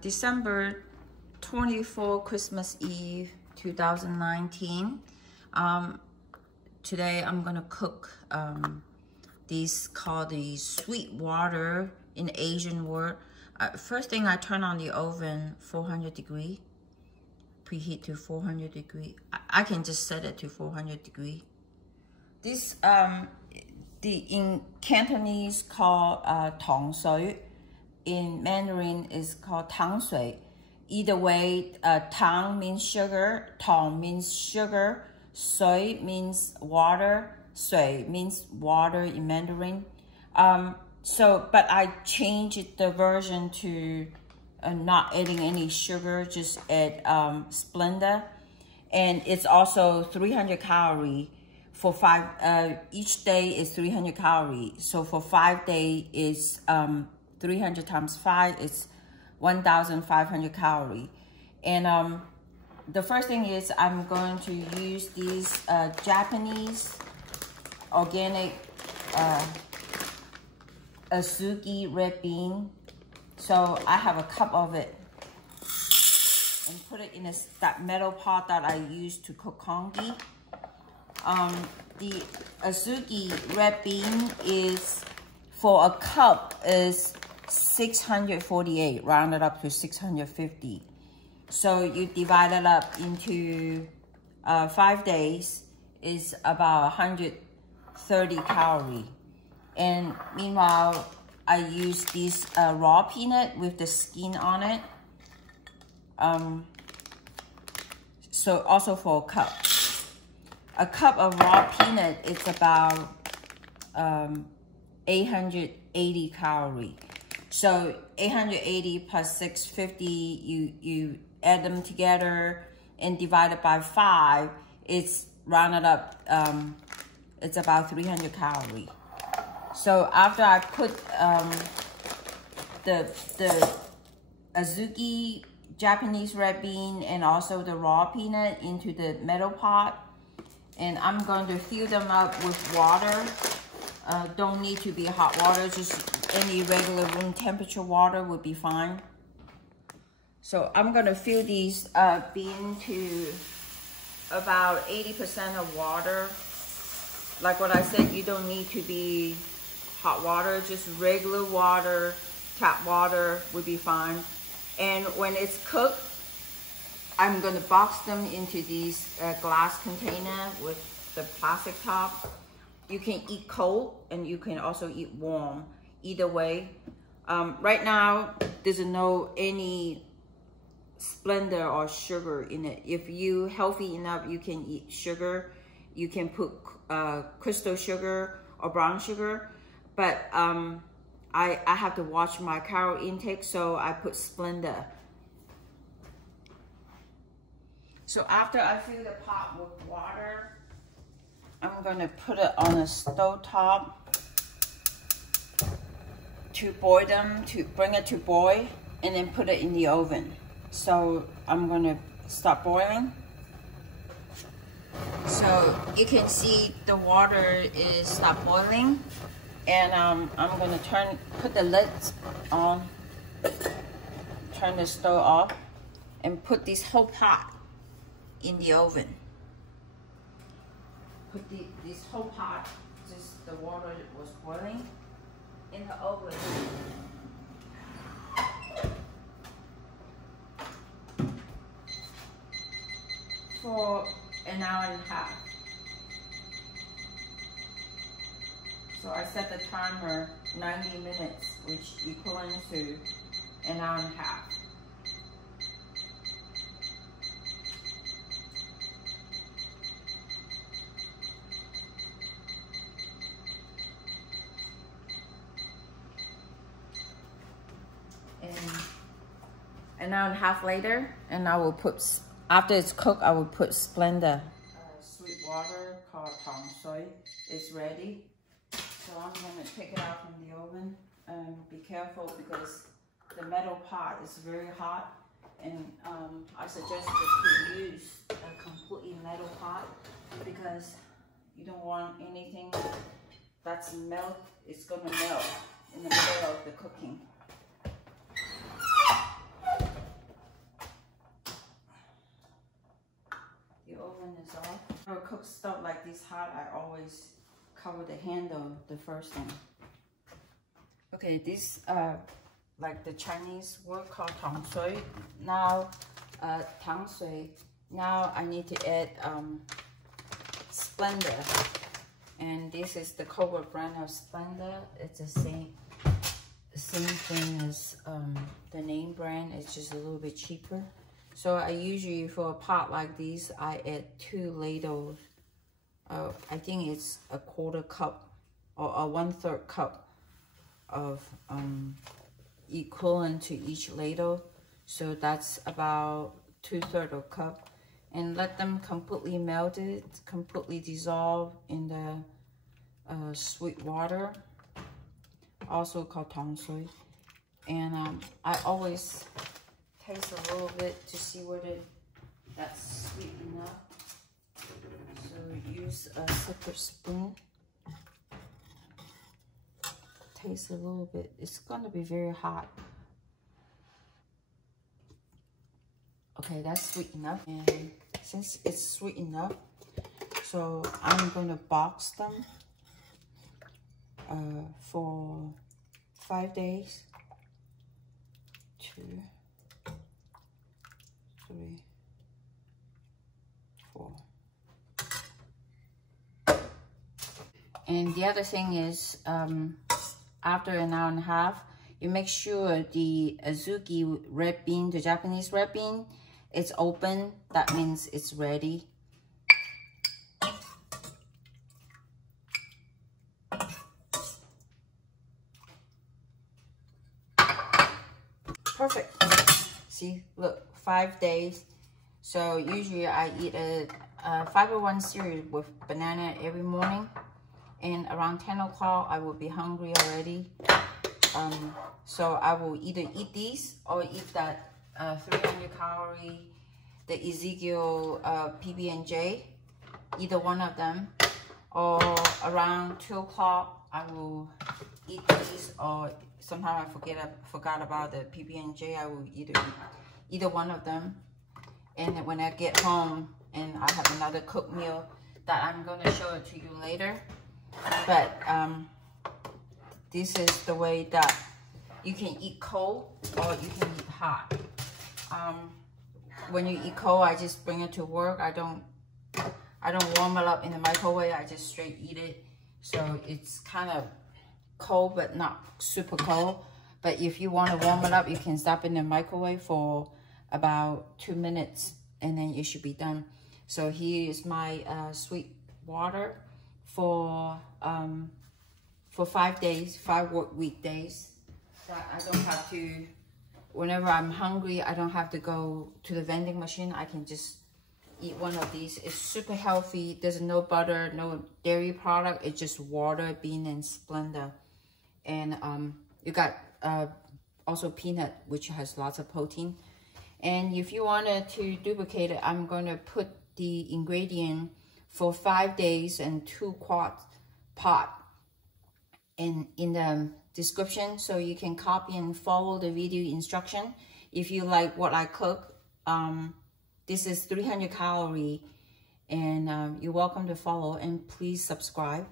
December 24, Christmas Eve, 2019. Today I'm gonna cook these called the sweet water in Asian word. First thing, I turn on the oven 400 degree, preheat to 400 degree. I can just set it to 400 degree. This in Cantonese called tong sui. In Mandarin is called tang sui. Either way, tang means sugar, tong means sugar, sui means water, sui means water in Mandarin. But I changed the version to not adding any sugar, just add Splenda. And it's also 300 calorie for each day is 300 calorie. So for 5 days is 300 times 5 is 1,500 calorie. And the first thing is I'm going to use these Japanese organic Azuki red bean. So I have a cup of it and put it in that metal pot that I use to cook congee. The Azuki red bean is, for a cup, is 648, rounded up to 650. So you divide it up into 5 days, is about 130 calorie. And meanwhile, I use this raw peanut with the skin on it. So also for a cup of raw peanut is about 880 calorie. So 880 plus 650, you add them together and divide it by 5. It's rounded up, it's about 300 calorie. So after I put the Azuki Japanese red bean and also the raw peanut into the metal pot, and I'm going to fill them up with water. Don't need to be hot water, just any regular room temperature water would be fine. So I'm gonna fill these beans to about 80% of water. Like what I said, you don't need to be hot water, just regular water, tap water would be fine. And when it's cooked, I'm gonna box them into these glass container with the plastic top. You can eat cold and you can also eat warm, either way. Right now, there's no any Splenda or sugar in it. If you healthy enough, you can eat sugar. You can put crystal sugar or brown sugar. But I have to watch my calorie intake, so I put Splenda. So after I fill the pot with water, I'm gonna put it on a stove top to boil them, to bring it to boil, and then put it in the oven. So I'm gonna start boiling. So you can see the water is start boiling, and I'm gonna put the lid on, turn the stove off, and put this whole pot in the oven. Put this whole pot, just the water was boiling, in the oven. For an hour and a half. So I set the timer 90 minutes, which equivalent to an hour and a half. And an hour and a half later, and I will put, after it's cooked, I will put Splenda. Sweet water called tong sui is ready. So I'm going to take it out from the oven. Be careful because the metal pot is very hot, and I suggest that you use a completely metal pot because you don't want anything that's it's going to melt in the middle of the cooking. this hot, I always cover the handle the first thing. Okay, this like the Chinese word called tang sui. Now, tang sui. Now I need to add Splenda, and this is the Cobra brand of Splenda. It's the same thing as the name brand. It's just a little bit cheaper. So I usually, for a pot like this, I add 2 ladles. I think it's a 1/4 cup or a 1/3 cup of equivalent to each ladle. So that's about 2/3 of a cup. And let them completely melted, completely dissolve in the sweet water, also called tang sui. And I always taste a little bit to see whether that's sweet enough. So use a separate spoon. Taste a little bit. It's gonna be very hot. Okay, that's sweet enough. And since it's sweet enough, so I'm gonna box them for 5 days. 2, 3, 4. And the other thing is, after an hour and a half, you make sure the Azuki red bean, the Japanese red bean, it's open. That means it's ready. Perfect. See, look, 5 days. So usually I eat a fiber one cereal with banana every morning, and around 10 o'clock I will be hungry already. So I will either eat these or eat that 300 calorie, the Ezekiel PB&J, either one of them. Or around 2 o'clock I will eat these, or sometimes I forgot about the PB&J. I will either one of them. And when I get home and I have another cooked meal that I'm gonna show it to you later. But this is the way that you can eat cold or you can eat hot. When you eat cold, I just bring it to work. I don't warm it up in the microwave. I just straight eat it. So it's kind of cold, but not super cold. But if you want to warm it up, you can stop in the microwave for about 2 minutes, and then it should be done. So here is my sweet water for 5 days, 5 work weekdays. That I don't have to, whenever I'm hungry, I don't have to go to the vending machine. I can just eat one of these. It's super healthy. There's no butter, no dairy product. It's just water, bean, and Splenda. And you got also peanut, which has lots of protein. And if you wanted to duplicate it, I'm going to put the ingredient for 5 days and 2 quart pot in the description, so you can copy and follow the video instruction. If you like what I cook, this is 300 calorie, and you're welcome to follow, and please subscribe.